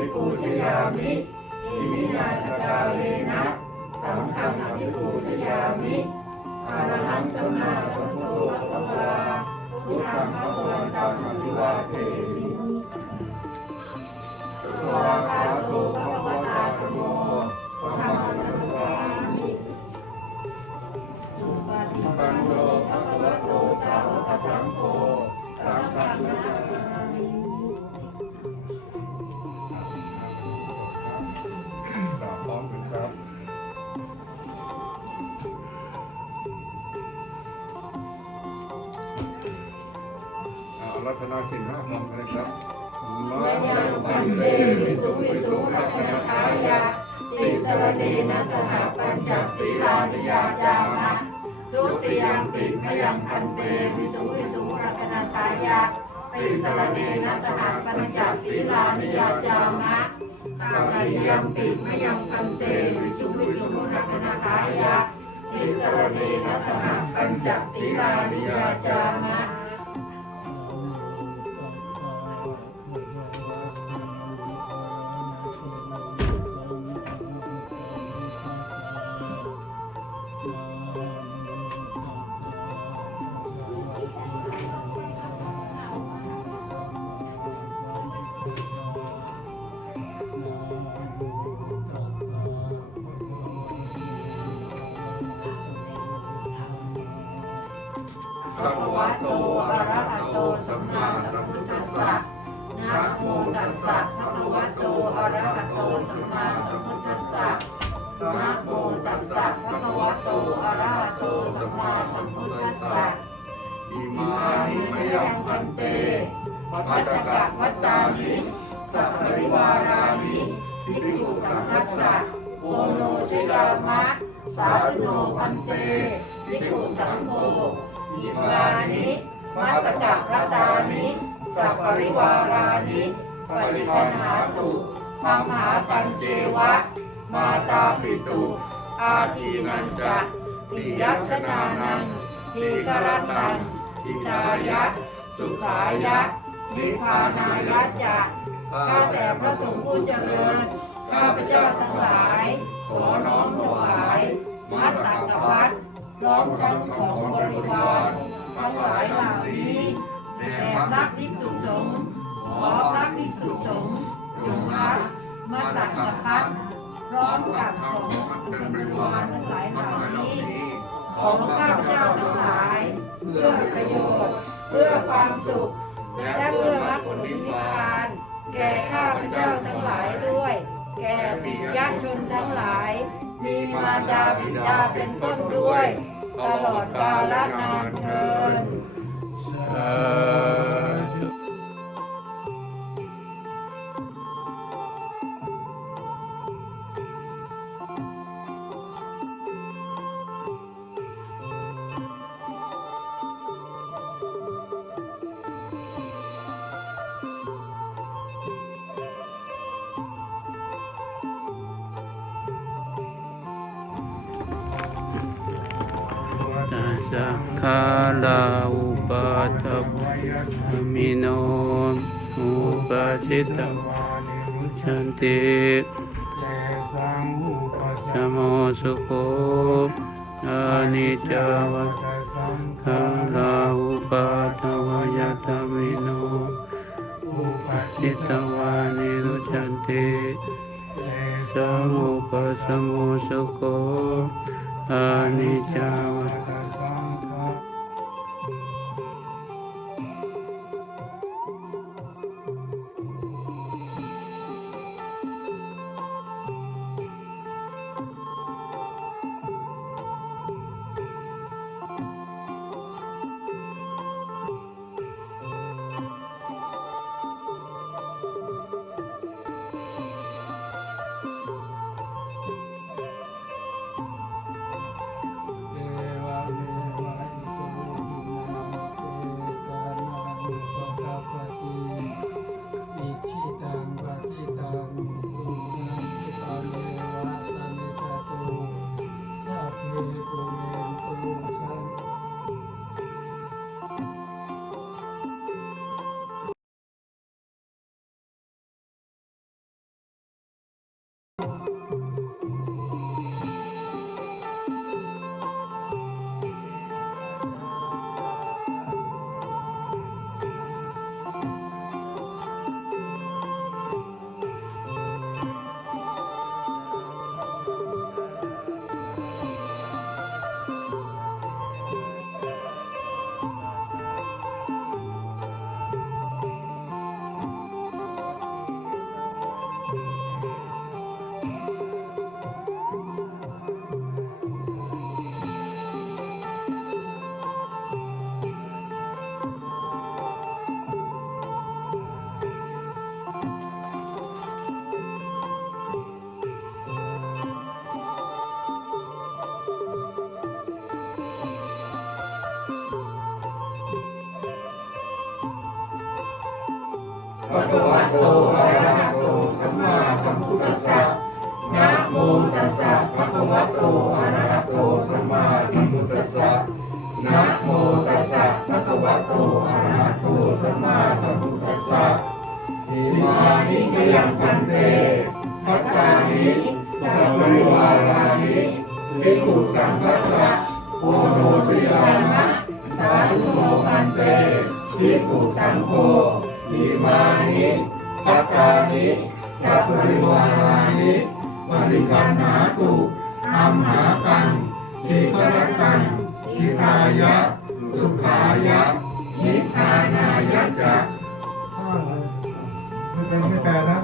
ภิปูชยามิอิมินาสกาเลนะสังฆังอภิปูชยามิอะรหังสัมมาสัมพุทธพระวาพุทธังพระวันตังอภิวาเทมิสวากาโตภะคะวตาธโมธัมมังสสามิสุปันโต รัตนาสินห้ามองกันเลยครับมะยังปันเตวิสุวิสุรัรักกนาทายะติสรเนนะสหปัญจศีลานิยาจามะทุติยมปิมยังปันเตวิสุวิสุรักนทายะติสรเนนะสหปัญจศีลานิยาจามะตติยมปิมยังปันเตวิสุวิสุรักนทายะติสรเนนะสหปัญจศีลานิยาจามะ ภะคะวะโตอะระหะโตสัมมาสัมพุทธัสสะนะโมตัสสะภะคะวะโตอะระหะโตสัมมาสัมพุทธัสสะนะโมตัสสะภะคะวะโตอะระหะโตสัมมาสัมพุทธัสสะอิมานิมยังพันเตเตวัวัตตกะวัตตาตานิสัพพริวารานิภิกขุสังคัสสะโอโนชยามะ สาธุโนพันเตภิกขุสังโฆ อิมานิมัตตกะวัตานิสัพพริวารานิปริคันหาตุธรรมหาปัญเจวะ มาตาปิตุ อาทีนันจะปิยัชนานังทีกรตังอิตายะ สุขายะ นิพานายะจะข้าแต่พระสงฆ์ผู้เจริญ ข้าพเจ้าทั้งหลาย ขอน้อมถวาย มัตตกพัด พร้อมทั้งของบริวารทั้งหลายเหล่านี้แด่พระภิกษุสงฆ์ขอพระภิกษุสงฆ์จงรับมัตตกพัดพร้อมกับของบริวารทั้งหลายเหล่านี้ ของข้าพเจ้าทั้งหลาย เพื่อประโยชน์ เพื่อความสุข และเพื่อมรรคผลนิพพาน แก่ข้าพเจ้าทั้งหลายด้วย แก่ปิยชนทั้งหลาย มีมารดาบิดาเป็นต้นด้วย ตลอดกาลนานเทิน สาธุตัสสะคาลาอุปาทัพมิโนอุปาชิตวานิชันติสมโมสุโคอานิจจวัตคาลาอุปาทวายตมิโนอุปาชิตวานิรุชันติสมุปสมโมสุโคอานิจจวั ภะคะวะโตอะระหะโตสัมมาสัมพุทธัสสะนะโมตัสสะภะคะวะโตอะระหะโตสัมมาสัมพุทธัสสะนะโมตัสสะภะคะวะโตอะระหะโตสัมมาสัมพุทธัสสะอิมานิกยังพันเตพัตตานิสัพพริวารานิภิกขุสังฆสสะโอโนสยามะสาธุโมพันเตภิกขุสังโฆ อิมานิพัตตานิสัพริวารานิปริกันหาตุอัมหากันทิกรกันทิตายะ สุขายะ นิทานายะจะไม่เป็นไม่แปลนะ